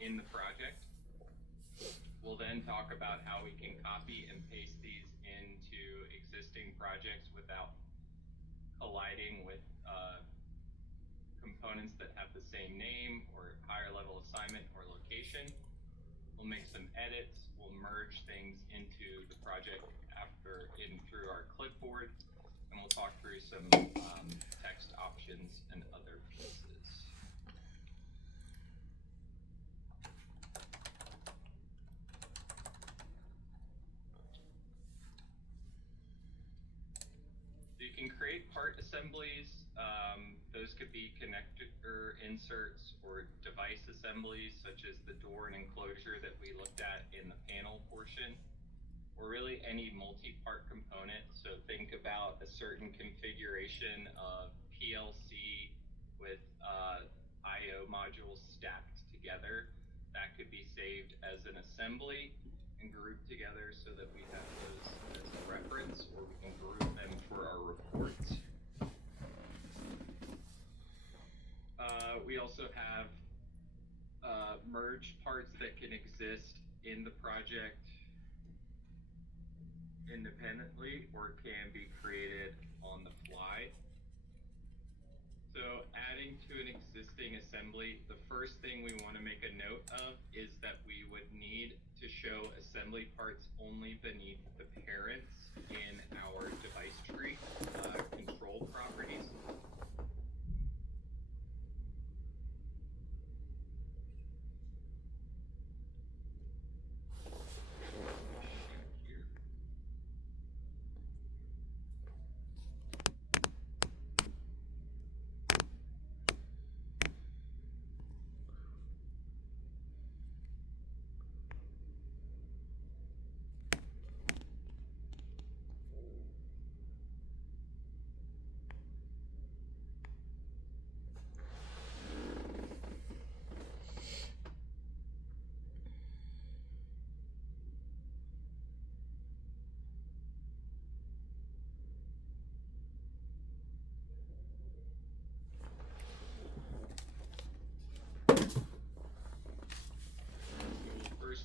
in the project. We'll then talk about how we can copy and paste these into existing projects without colliding with components that have the same name or higher level assignment or location. We'll make some edits. We'll merge things into the project through our clipboard, and we'll talk through some text options and other pieces. So you can create part assemblies. Those could be connector inserts or device assemblies, such as the door and enclosure that we looked at in the panel portion, or really any multi-part component. So think about a certain configuration of PLC with I/O modules stacked together. That could be saved as an assembly and grouped together so that we have those as a reference, or we can group them for our reports. We also have merged parts that can exist in the project independently or can be created on the fly. So adding to an existing assembly, the first thing we want to make a note of is that we would need to show assembly parts only beneath the parents in our device tree control properties.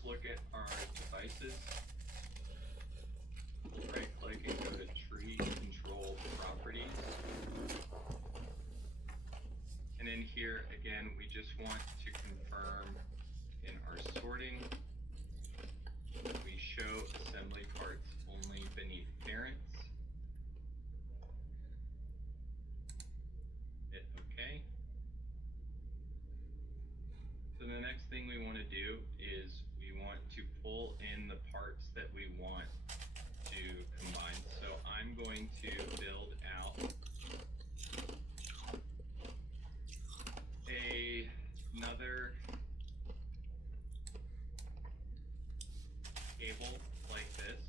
Look at our devices. Right click and go to tree control properties. And in here, again, we just want to confirm in our sorting, we show assembly parts only beneath parents. Hit OK. So the next thing we want to do is we want to pull in the parts that we want to combine. So I'm going to build out another cable like this,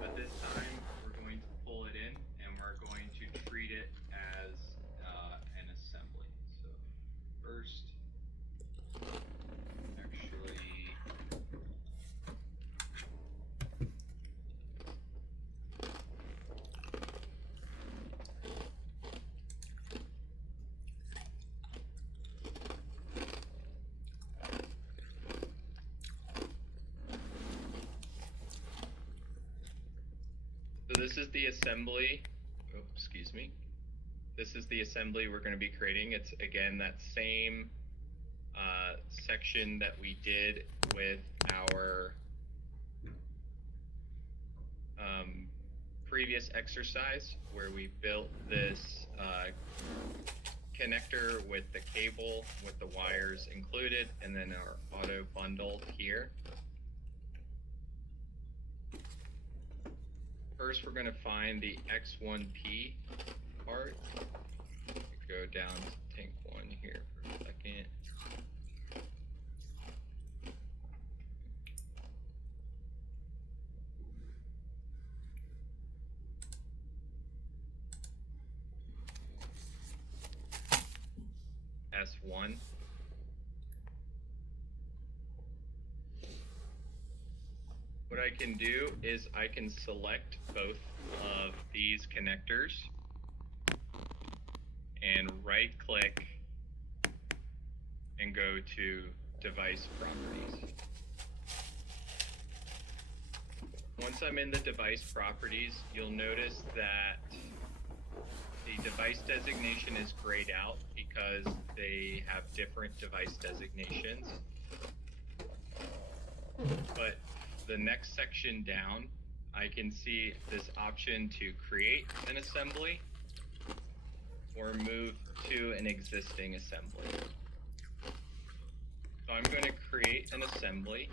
but this time we're going to pull it in and we're going to treat it as an assembly. So first, so this is the assembly. Oh, excuse me. This is the assembly we're going to be creating. It's again that same section that we did with our previous exercise, where we built this connector with the cable with the wires included, and then our auto bundle here. First, we're going to find the X1P part. Go down to tank 1 here for a second. S1. What I can do is I can select both of these connectors and right click and go to device properties. Once I'm in the device properties, you'll notice that the device designation is grayed out because they have different device designations. But the next section down, I can see this option to create an assembly or move to an existing assembly. So I'm going to create an assembly.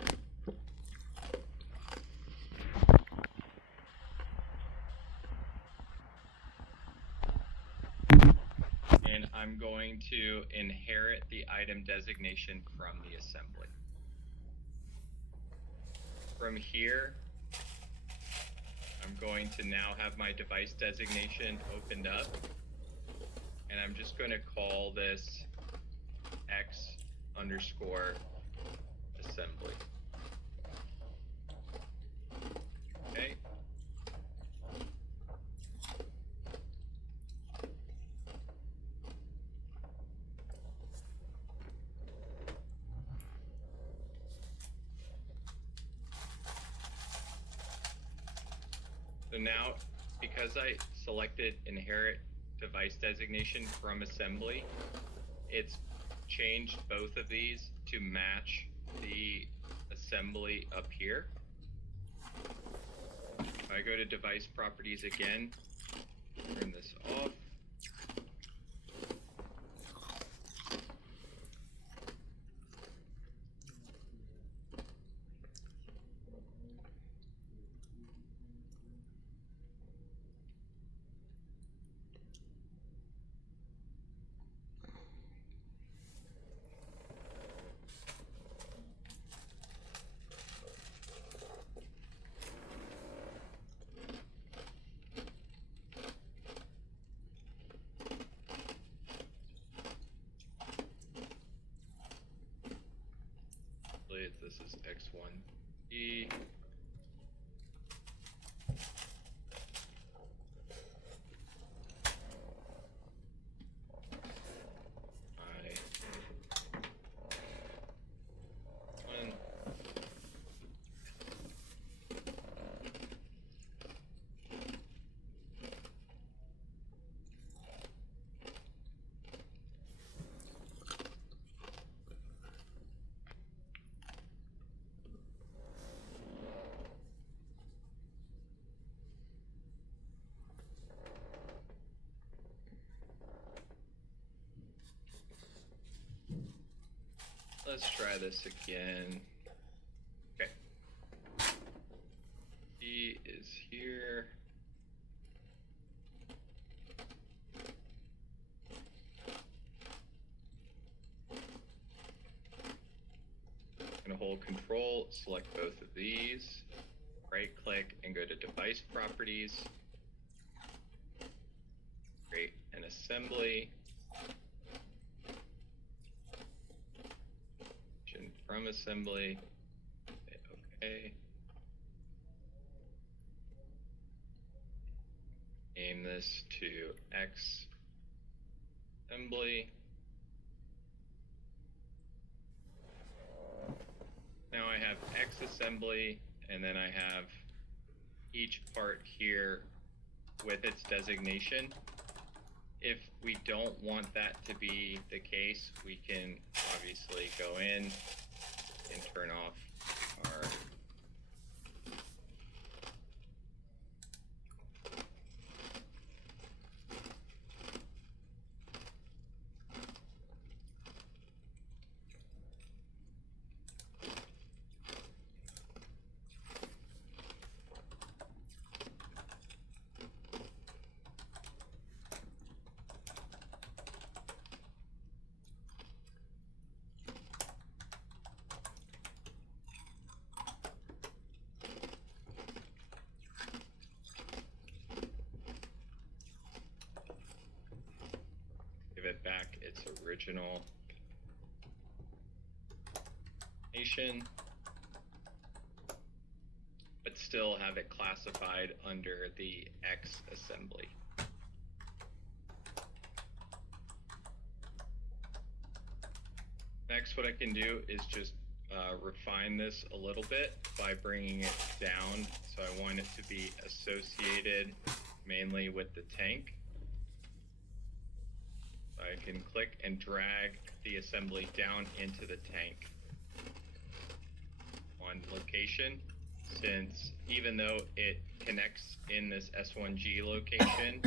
And I'm going to inherit the item designation from the assembly. From here, I'm going to now have my device designation opened up, and I'm just going to call this X_assembly. Okay. So now, because I selected inherit device designation from assembly, it's changed both of these to match the assembly up here. If I go to device properties again, turn this off. This is X1E. Let's try this again. Okay. E is here. I'm going to hold Control, select both of these, right click and go to Device Properties, create an assembly, from assembly, say OK. Name this to X assembly. Now I have X assembly, and then I have each part here with its designation. If we don't want that to be the case, we can obviously go in and turn off our it back its original nation, but still have it classified under the X assembly. Next, what I can do is just refine this a little bit by bringing it down. So I want it to be associated mainly with the tank. I can click and drag the assembly down into the tank on location, since even though it connects in this S1G location,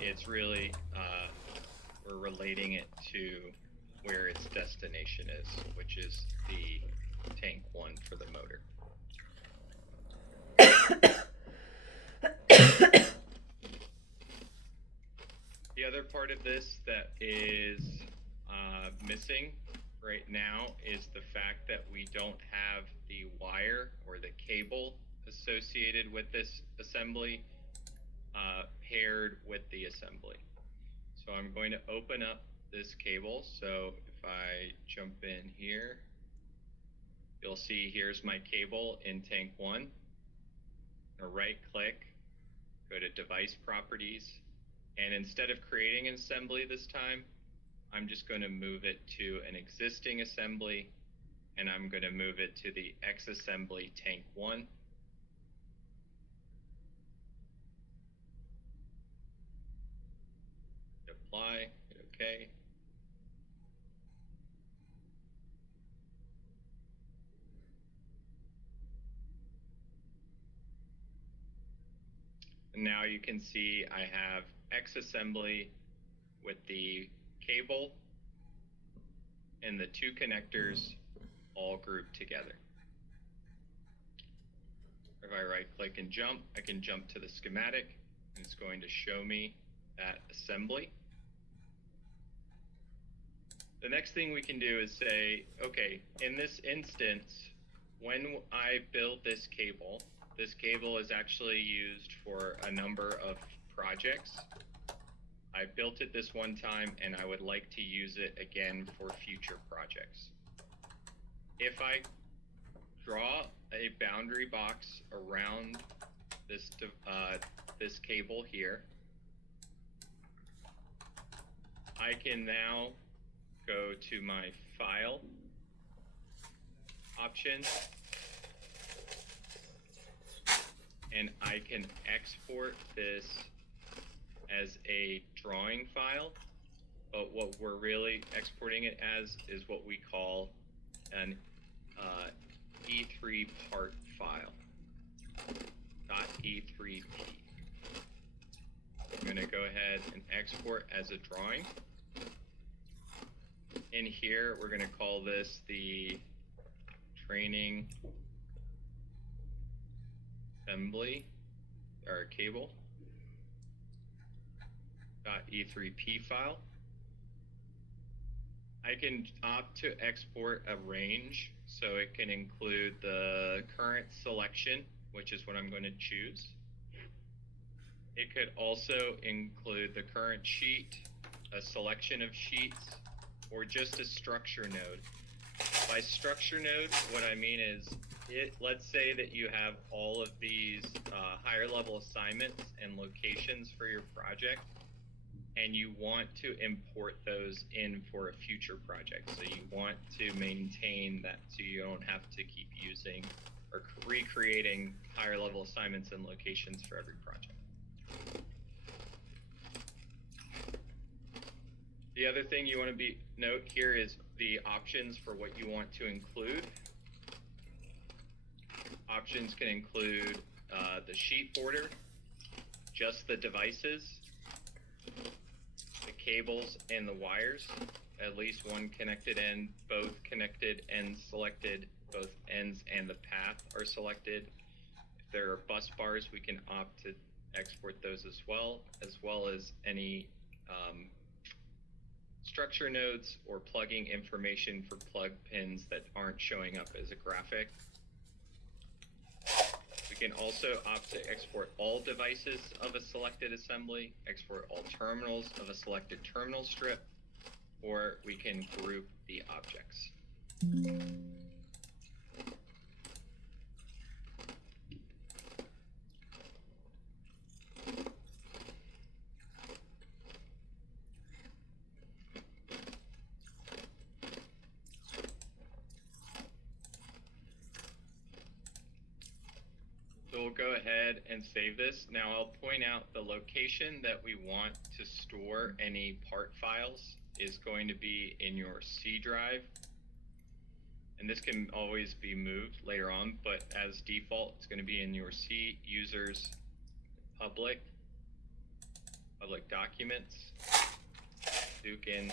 it's really, we're relating it to where its destination is, which is the tank 1 for the motor. The other part of this that is missing right now is the fact that we don't have the wire or the cable associated with this assembly paired with the assembly. So I'm going to open up this cable. So if I jump in here, you'll see here's my cable in tank 1. I'll right click, go to device properties, and instead of creating an assembly this time, I'm just going to move it to an existing assembly, and I'm going to move it to the X assembly tank 1. Apply, hit OK. And now you can see I have X assembly with the cable and the 2 connectors all grouped together. If I right click and jump, I can jump to the schematic, and it's going to show me that assembly. The next thing we can do is say, okay, in this instance, when I build this cable is actually used for a number of projects. I built it this one time, and I would like to use it again for future projects. If I draw a boundary box around this this cable here, I can now go to my file option, and I can export this as a drawing file, but what we're really exporting it as is what we call an E3 part file, .E3P. I'm going to go ahead and export as a drawing. In here, we're going to call this the training assembly, or cable, .E3P file. I can opt to export a range, so it can include the current selection, which is what I'm going to choose. It could also include the current sheet, a selection of sheets, or just a structure node. By structure node, what I mean is, let's say that you have all of these higher level assignments and locations for your project, and you want to import those in for a future project. So you want to maintain that so you don't have to keep using or recreating higher level assignments and locations for every project. The other thing you want to note here is the options for what you want to include. Options can include the sheet border, just the devices, the cables and the wires, at least one connected end, both connected ends selected, both ends and the path are selected. If there are bus bars, we can opt to export those as well as any structure nodes or plugging information for plug pins that aren't showing up as a graphic. We can also opt to export all devices of a selected assembly, export all terminals of a selected terminal strip, or we can group the objects. ahead and save this. Now I'll point out the location that we want to store any part files is going to be in your C drive. And this can always be moved later on, but as default, it's going to be in your C users public documents, Zukin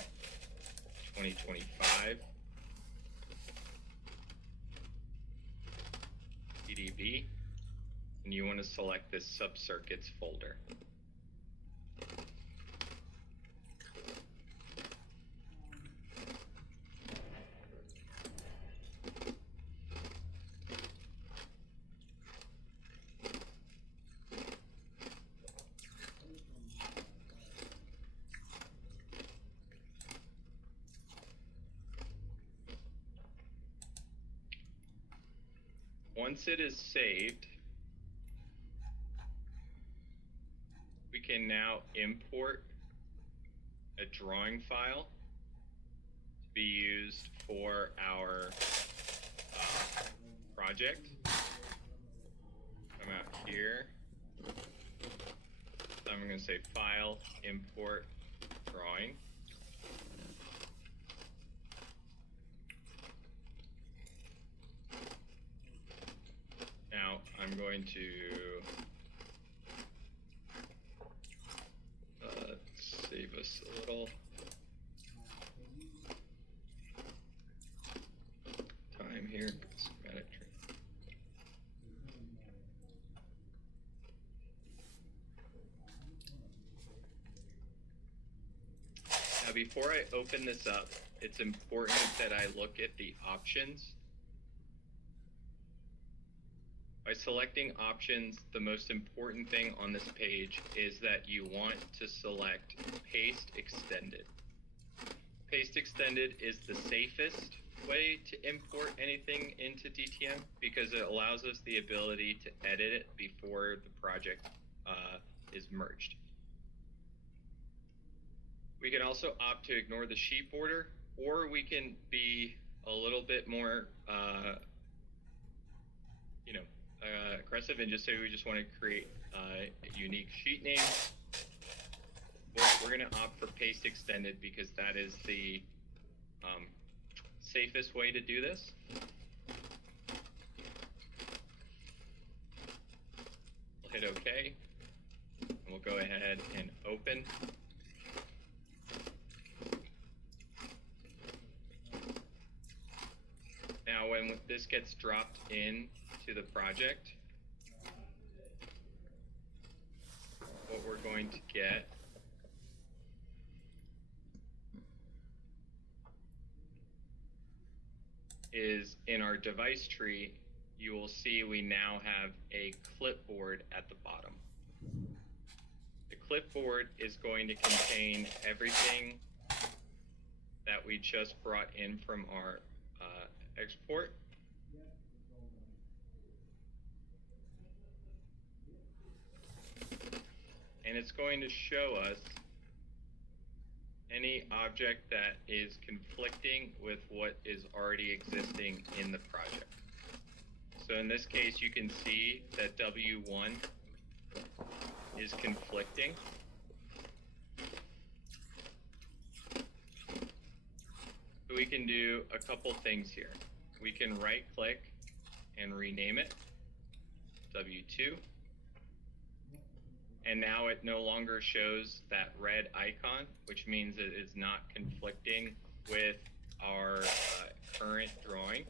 2025, PDB, and you want to select this subcircuits folder. Once it is saved, we can now import a drawing file to be used for our project. Come out here. So I'm going to say File, Import, Drawing. Now I'm going to save us a little time here. Schematic tree. Now before I open this up, it's important that I look at the options. By selecting options, the most important thing on this page is that you want to select Paste Extended. Paste Extended is the safest way to import anything into DTM because it allows us the ability to edit it before the project is merged. We can also opt to ignore the sheet border, or we can be a little bit more aggressive and just say we just want to create a unique sheet name. We're going to opt for Paste Extended because that is the safest way to do this. We'll hit OK, and we'll go ahead and open. Now, when this gets dropped in to the project, what we're going to get is in our device tree, you will see we now have a clipboard at the bottom. The clipboard is going to contain everything that we just brought in from our export. And it's going to show us any object that is conflicting with what is already existing in the project. So in this case, you can see that W1 is conflicting. So we can do a couple things here. We can right click and rename it W2. And now it no longer shows that red icon, which means it is not conflicting with our current drawing.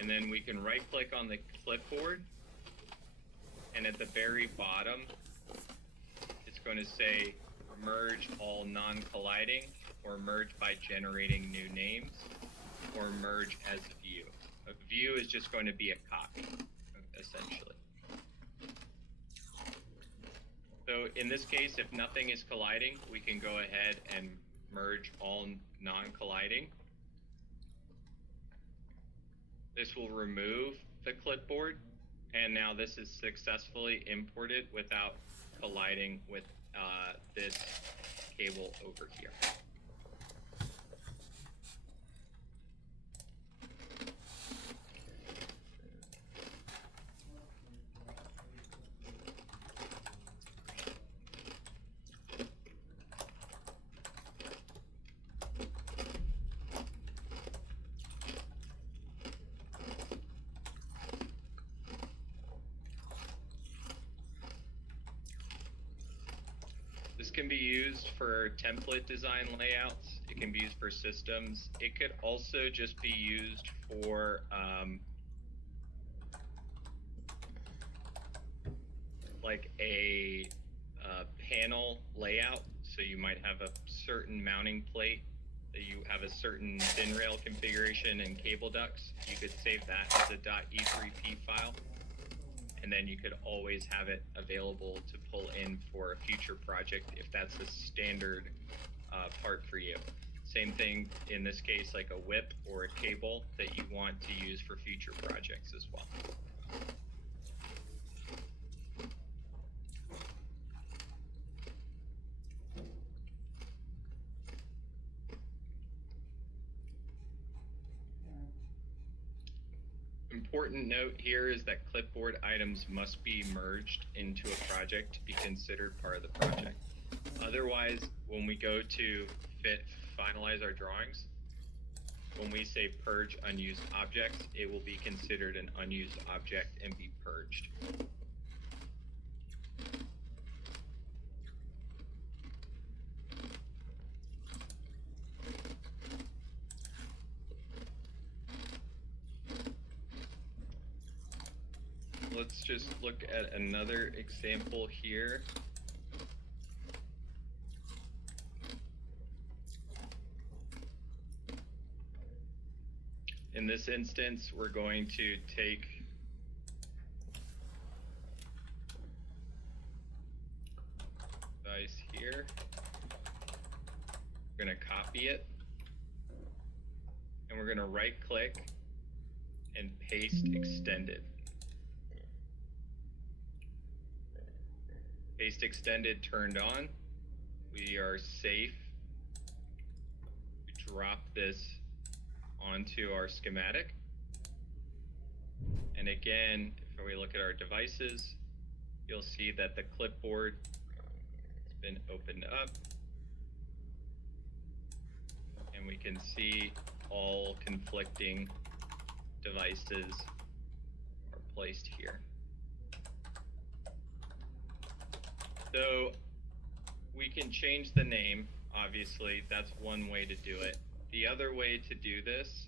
And then we can right click on the clipboard, and at the very bottom, it's going to say merge all non-colliding, or merge by generating new names, or merge as view. A view is just going to be a copy, essentially. So in this case, if nothing is colliding, we can go ahead and merge all non-colliding. This will remove the clipboard, and now this is successfully imported without colliding with this cable over here. can be used for template design layouts. It can be used for systems. It could also just be used for like a panel layout. So you might have a certain mounting plate that you have a certain thin rail configuration and cable ducts. You could save that as a .e3p file, and then you could always have it available to pull in for a future project if that's a standard part for you. Same thing in this case, like a whip or a cable that you want to use for future projects as well. Important note here is that clipboard items must be merged into a project to be considered part of the project. Otherwise, when we go to finalize our drawings, when we say purge unused objects, it will be considered an unused object and be purged. Let's just look at another example here. In this instance, we're going to take device here. We're going to copy it, and we're going to right click and paste extended. Paste extended turned on. We are safe. We drop this onto our schematic. And again, if we look at our devices, you'll see that the clipboard has been opened up. And we can see all conflicting devices are placed here. So we can change the name, obviously, that's one way to do it. The other way to do this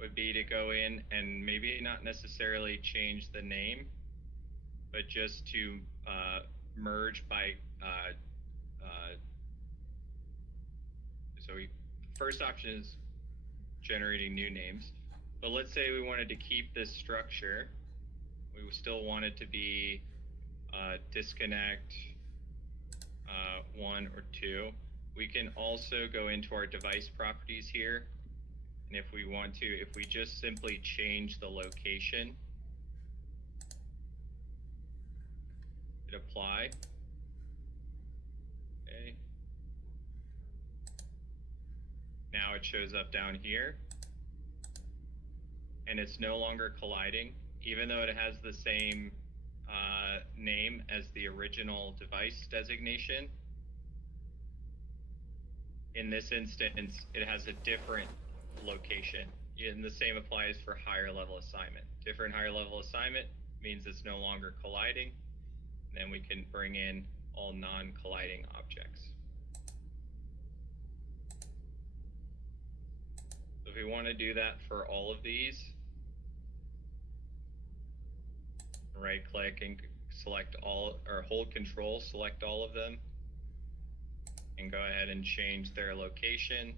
would be to go in and maybe not necessarily change the name, but just to merge by, first option is generating new names. But let's say we wanted to keep this structure. We still want it to be disconnect 1 or 2. We can also go into our device properties here. And if we want to, if we just simply change the location, hit apply. Okay. Now it shows up down here. And it's no longer colliding, even though it has the same name as the original device designation. In this instance, it has a different location. And the same applies for higher level assignment. Different higher level assignment means it's no longer colliding. And then we can bring in all non-colliding objects. So if we want to do that for all of these, right click and select all, or hold control, select all of them, and go ahead and change their location.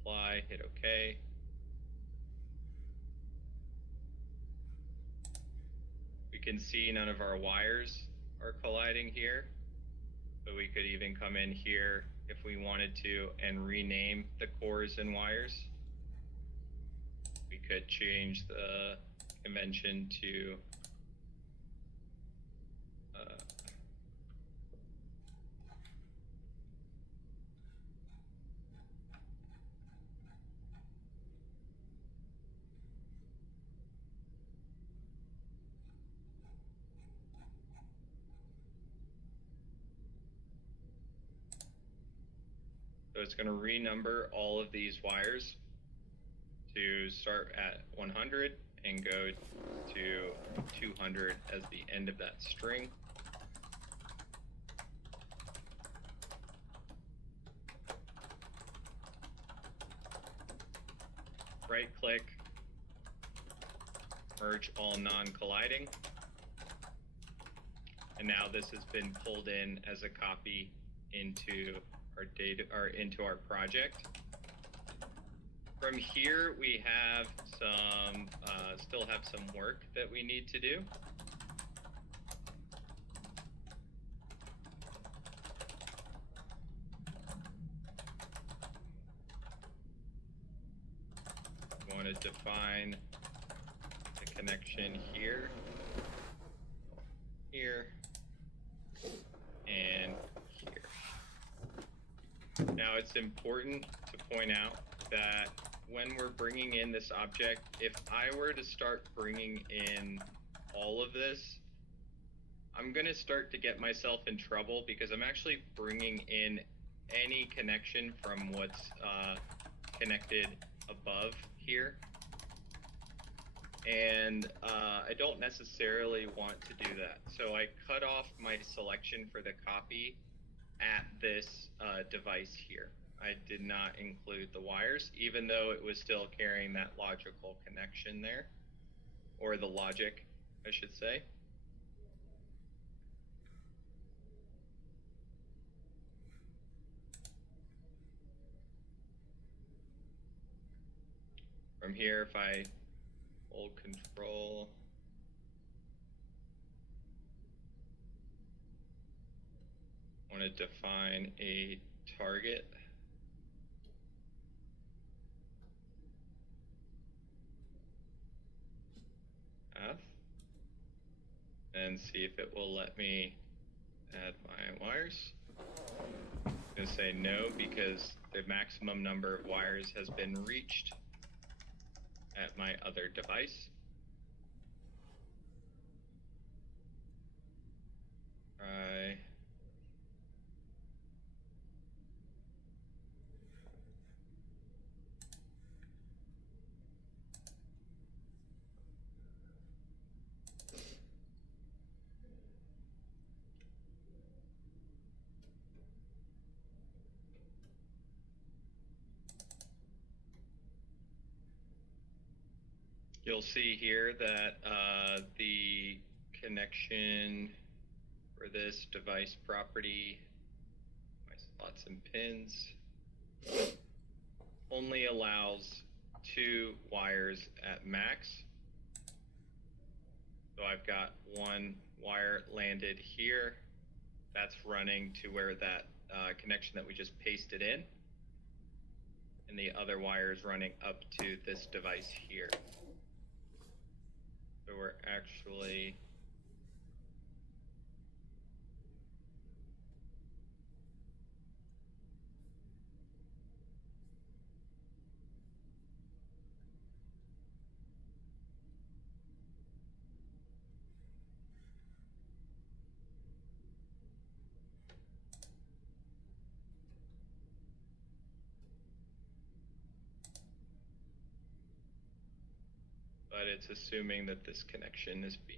Apply, hit OK. We can see none of our wires are colliding here, but we could even come in here if we wanted to and rename the cores and wires. We could change the convention to so it's going to renumber all of these wires to start at 100 and go to 200 as the end of that string. Right click, merge all non-colliding. And now this has been pulled in as a copy into our data or into our project. From here, we have some, still have some work that we need to do. We want to define the connection here, here, and here. Now it's important to point out that when we're bringing in this object, if I were to start bringing in all of this, I'm gonna start to get myself in trouble because I'm actually bringing in any connection from what's connected above here. And I don't necessarily want to do that. So I cut off my selection for the copy at this device here. I did not include the wires, even though it was still carrying that logical connection there, or the logic, I should say. From here, if I hold control, I want to define a target. Path, and see if it will let me add my wires. I'm going to say no because the maximum number of wires has been reached at my other device. Try. You'll see here that the connection for this device property, my slots and pins, only allows 2 wires at max. So I've got 1 wire landed here. That's running to where that connection that we just pasted in. And the other wire is running up to this device here. So we're actually but it's assuming that this connection is B.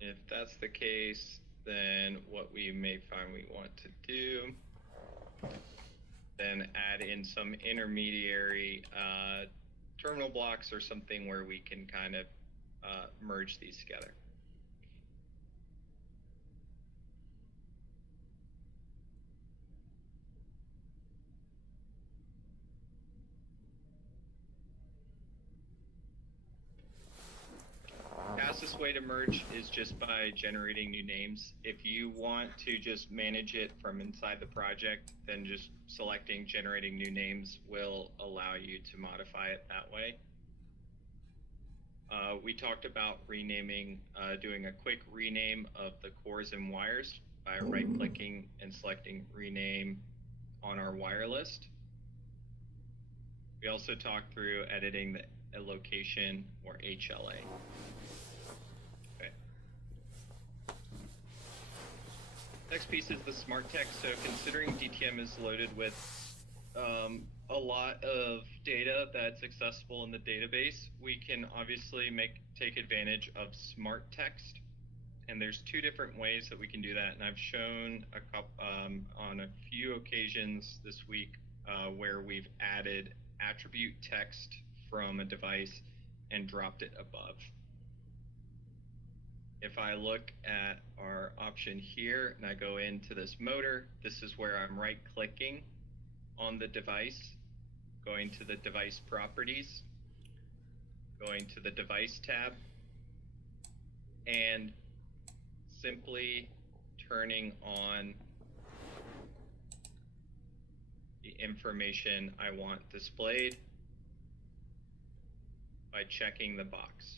If that's the case, then what we may find we want to do, then add in some intermediary terminal blocks or something where we can kind of merge these together. Fastest way to merge is just by generating new names. If you want to just manage it from inside the project, then just selecting generating new names will allow you to modify it that way. We talked about renaming, doing a quick rename of the cores and wires by right-clicking and selecting rename on our wire list. We also talked through editing the location or HLA. Okay. Next piece is the smart text. So considering DTM is loaded with a lot of data that's accessible in the database, we can obviously take advantage of smart text. And there's two different ways that we can do that. And I've shown on a few occasions this week where we've added attribute text from a device and dropped it above. If I look at our option here and I go into this motor, this is where I'm right clicking on the device, going to the device properties, going to the device tab, and simply turning on the information I want displayed by checking the box.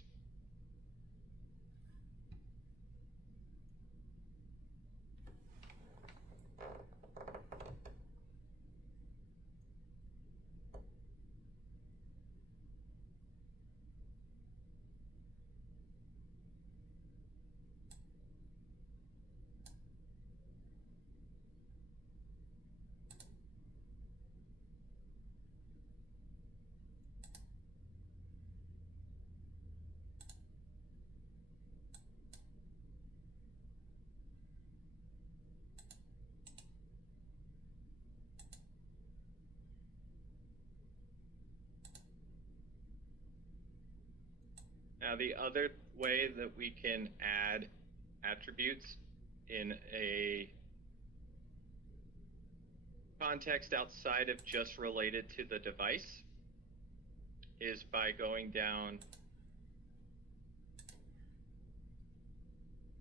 Now, the other way that we can add attributes in a context outside of just related to the device is by going down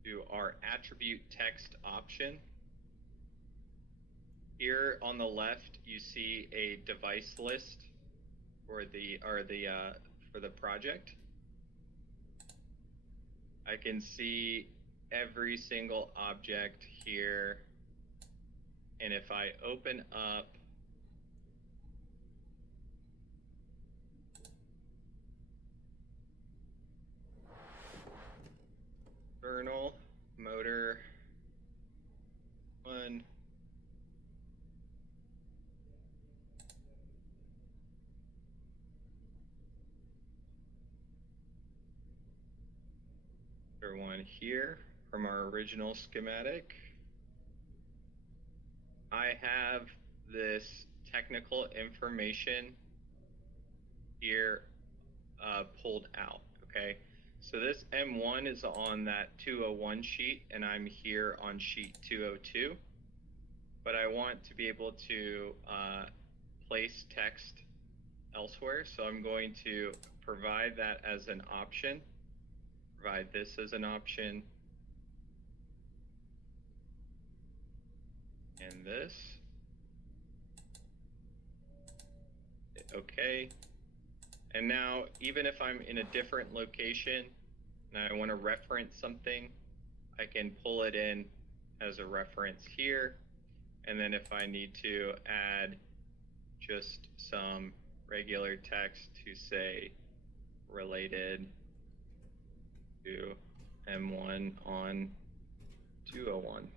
to our attribute text option. Here on the left, you see a device list for the project. I can see every single object here, and if I open up Vernal Motor 1, one here from our original schematic, I have this technical information here pulled out, okay? So this M1 is on that 201 sheet, and I'm here on sheet 202, but I want to be able to place text elsewhere, so I'm going to provide that as an option. Provide this as an option, and this. Okay. And now, even if I'm in a different location and I want to reference something, I can pull it in as a reference here. And then if I need to add just some regular text to say related to M1 on 201.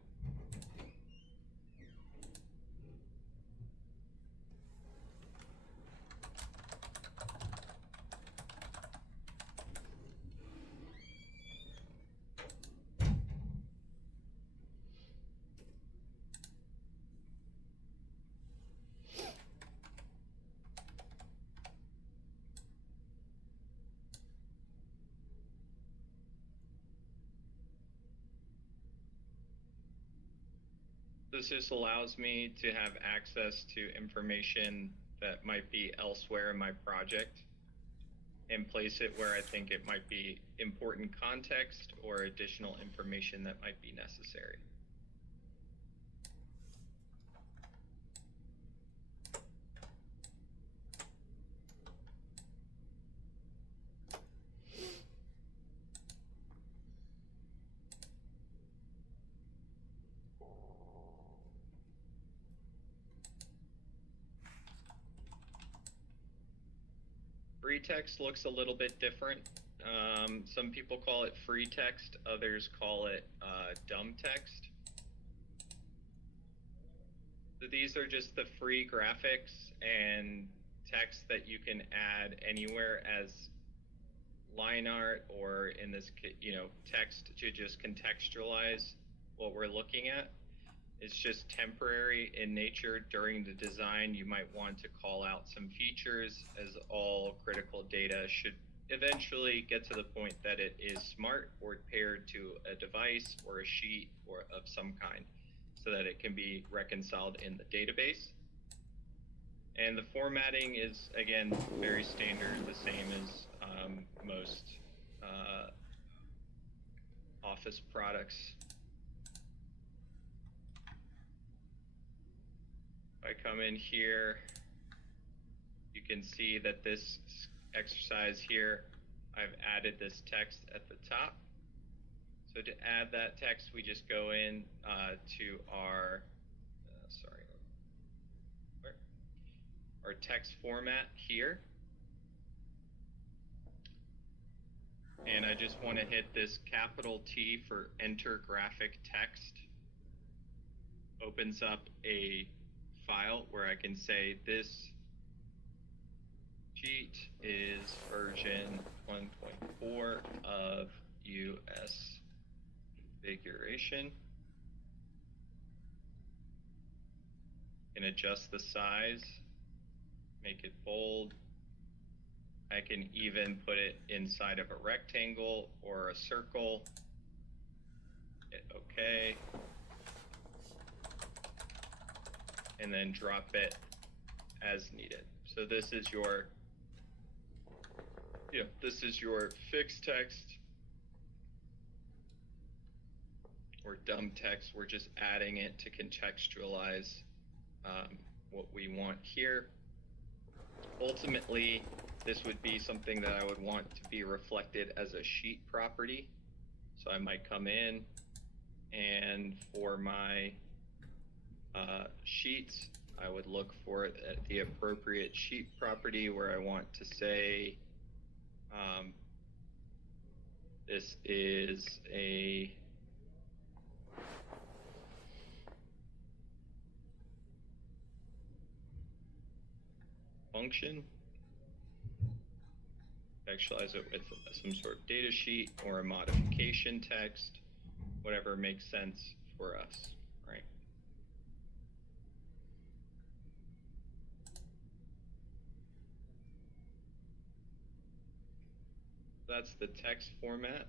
This just allows me to have access to information that might be elsewhere in my project and place it where I think it might be important context or additional information that might be necessary. Free text looks a little bit different. Some people call it free text, others call it dumb text. So these are just the free graphics and text that you can add anywhere as line art, or in this, text to just contextualize what we're looking at. It's just temporary in nature. During the design, you might want to call out some features, as all critical data should eventually get to the point that it is smart or paired to a device or a sheet or of some kind, so that it can be reconciled in the database. And the formatting is, again, very standard, the same as most Office products. If I come in here, you can see that this exercise here, I've added this text at the top. So to add that text, we just go in to our, our text format here. And I just want to hit this capital T for enter graphic text. Opens up a file where I can say this sheet is version 1.4 of US configuration. Can adjust the size, make it bold. I can even put it inside of a rectangle or a circle. Hit OK. And then drop it as needed. So this is your, fixed text or dumb text. We're just adding it to contextualize what we want here. Ultimately, this would be something that I would want to be reflected as a sheet property. So I might come in, and for my sheets, I would look for the appropriate sheet property where I want to say this is a function. Contextualize it with some sort of data sheet or a modification text, whatever makes sense for us, right? That's the text format.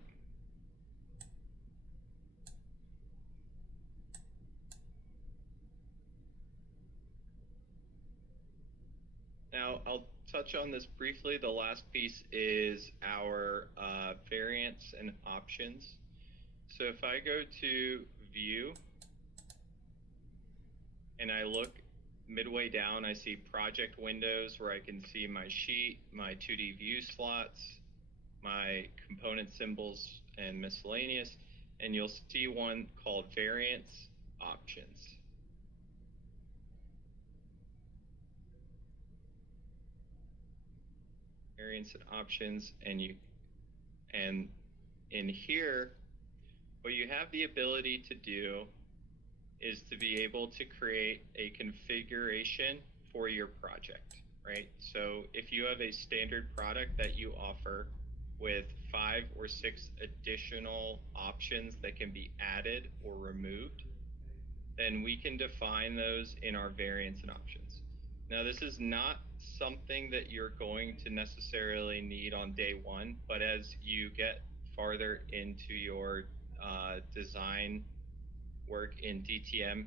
Now, I'll touch on this briefly. The last piece is our variants and options. So if I go to View, and I look midway down, I see project windows where I can see my sheet, my 2D view slots, my component symbols, and miscellaneous. And you'll see one called Variants Options. Variants and options, and in here, what you have the ability to do is to be able to create a configuration for your project, right? So if you have a standard product that you offer with 5 or 6 additional options that can be added or removed, then we can define those in our variants and options. Now, this is not something that you're going to necessarily need on day one, but as you get farther into your design work in DTM,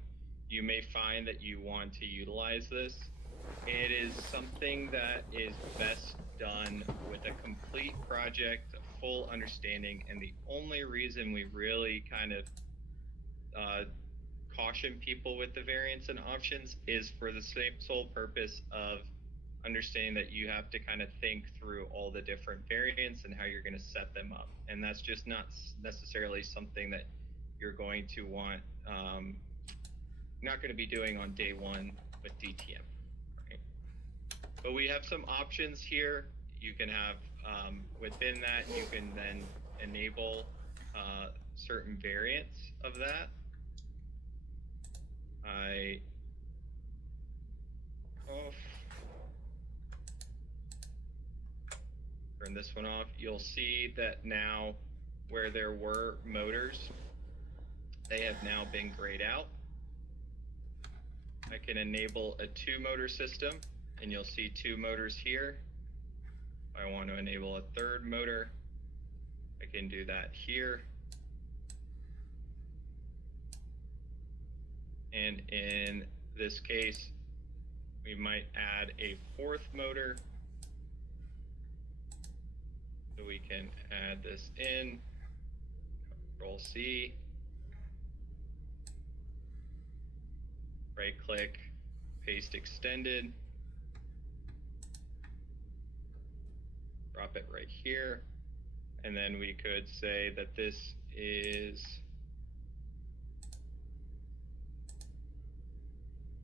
you may find that you want to utilize this. It is something that is best done with a complete project, a full understanding, and the only reason we really kind of caution people with the variants and options is for the sole purpose of understanding that you have to kind of think through all the different variants and how you're going to set them up. And that's just not necessarily something that you're going to want, not going to be doing on day one with DTM, right? But we have some options here. You can have, within that, you can then enable certain variants of that. I off. Turn this one off. You'll see that now where there were motors, they have now been grayed out. I can enable a 2-motor system, and you'll see 2 motors here. If I want to enable a 3rd motor, I can do that here. And in this case, we might add a 4th motor. So we can add this in, Control C, right click, paste extended, drop it right here. And then we could say that this is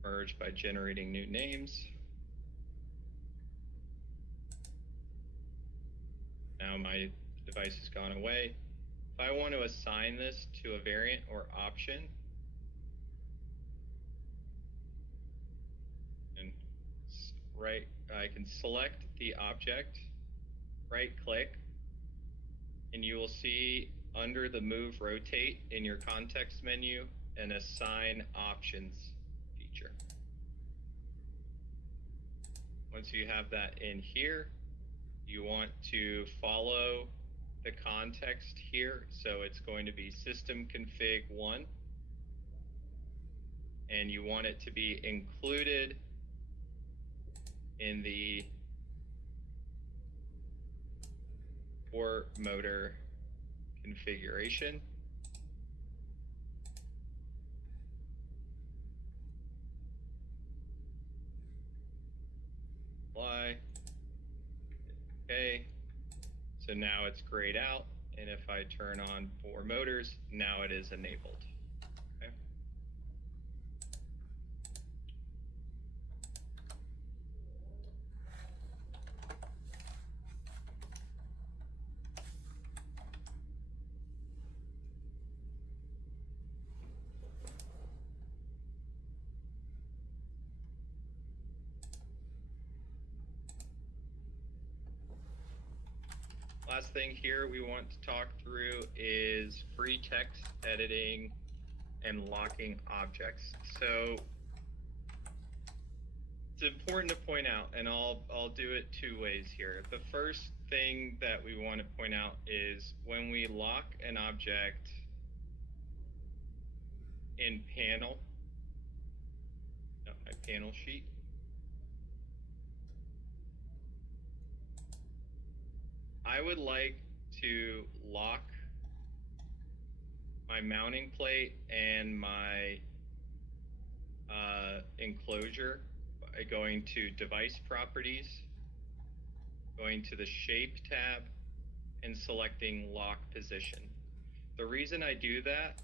merged by generating new names. Now my device has gone away. If I want to assign this to a variant or option, and I can select the object, right click, and you will see under the move rotate in your context menu an assign options feature. Once you have that in here, you want to follow the context here. So it's going to be system config 1, and you want it to be included in the 4-motor configuration. Apply. Okay. So now it's grayed out, and if I turn on 4 motors, now it is enabled. Okay. Last thing here we want to talk through is free text editing and locking objects. So it's important to point out, and I'll do it 2 ways here. The first thing that we want to point out is when we lock an object in panel, my panel sheet, I would like to lock my mounting plate and my enclosure by going to device properties, going to the shape tab, and selecting lock position. The reason I do that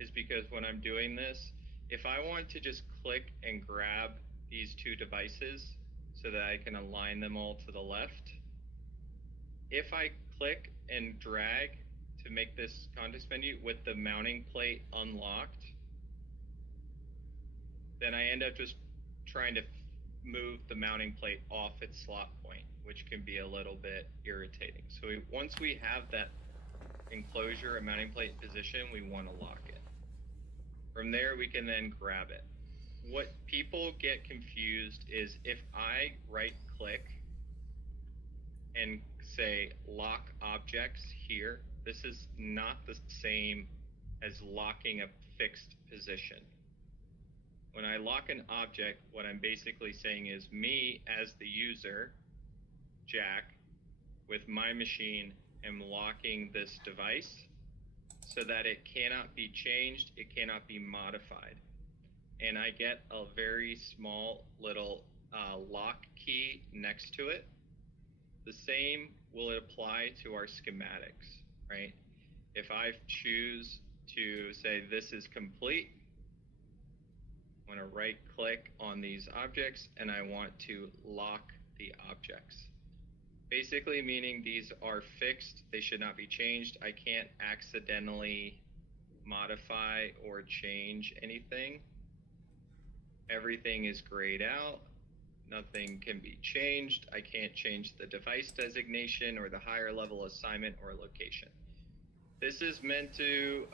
is because when I'm doing this, if I want to just click and grab these 2 devices so that I can align them all to the left, if I click and drag to make this context menu with the mounting plate unlocked, then I end up just trying to move the mounting plate off its slot point, which can be a little bit irritating. So once we have that enclosure and mounting plate position, we want to lock it. From there, we can then grab it. What people get confused is if I right click and say lock objects here, this is not the same as locking a fixed position. When I lock an object, what I'm basically saying is me as the user, Jack, with my machine, am locking this device so that it cannot be changed, it cannot be modified. And I get a very small little lock key next to it. The same will apply to our schematics, right? If I choose to say this is complete, I want to right click on these objects and I want to lock the objects. Basically meaning these are fixed, they should not be changed. I can't accidentally modify or change anything. Everything is grayed out. nothing can be changed. I can't change the device designation or the higher level assignment or location. This is meant to,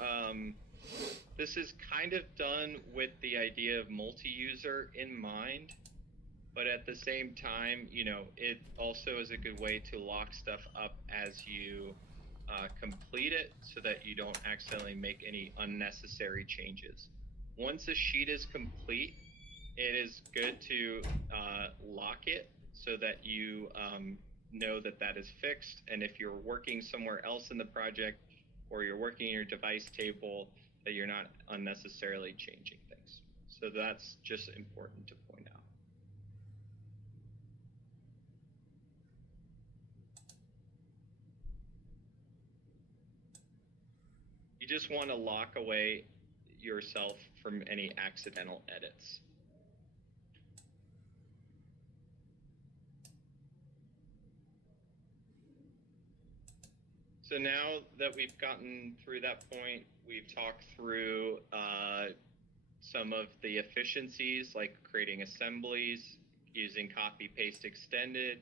this is kind of done with the idea of multi-user in mind, but at the same time, you know, it also is a good way to lock stuff up as you complete it so that you don't accidentally make any unnecessary changes. Once a sheet is complete, it is good to lock it so that you know that that is fixed. And if you're working somewhere else in the project or you're working in your device table, that you're not unnecessarily changing things. So that's just important to point out. You just want to lock away yourself from any accidental edits. So now that we've gotten through that point, we've talked through some of the efficiencies like creating assemblies, using copy paste extended,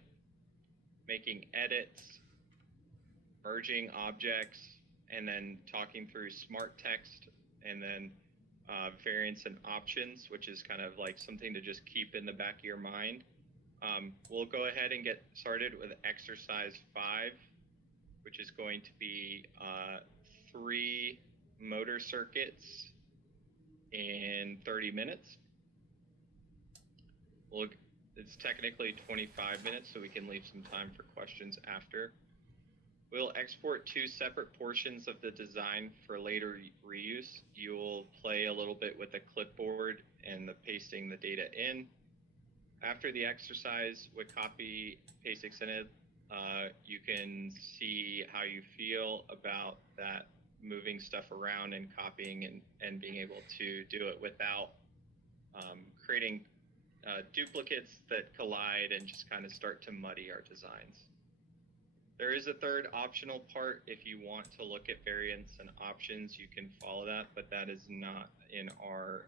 making edits, merging objects, and then talking through smart text, and then variants and options, which is kind of like something to just keep in the back of your mind. We'll go ahead and get started with exercise 5, which is going to be 3 motor circuits in 30 minutes. It's technically 25 minutes, so we can leave some time for questions after. We'll export 2 separate portions of the design for later reuse. You'll play a little bit with the clipboard and the pasting the data in. After the exercise with copy paste extended, you can see how you feel about that, moving stuff around and copying and being able to do it without creating duplicates that collide and just kind of start to muddy our designs. There is a third optional part. If you want to look at variants and options, you can follow that, but that is not in our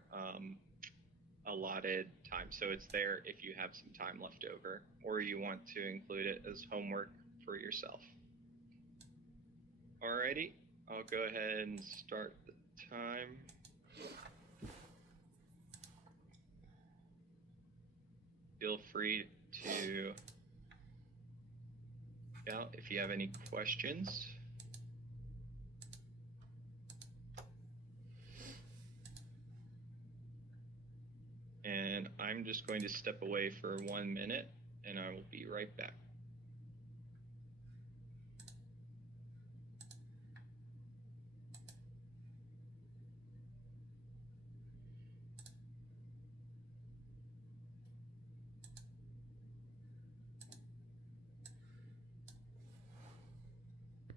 allotted time. So it's there if you have some time left over, or you want to include it as homework for yourself. Alrighty, I'll go ahead and start the time. Feel free to out if you have any questions. And I'm just going to step away for 1 minute and I will be right back.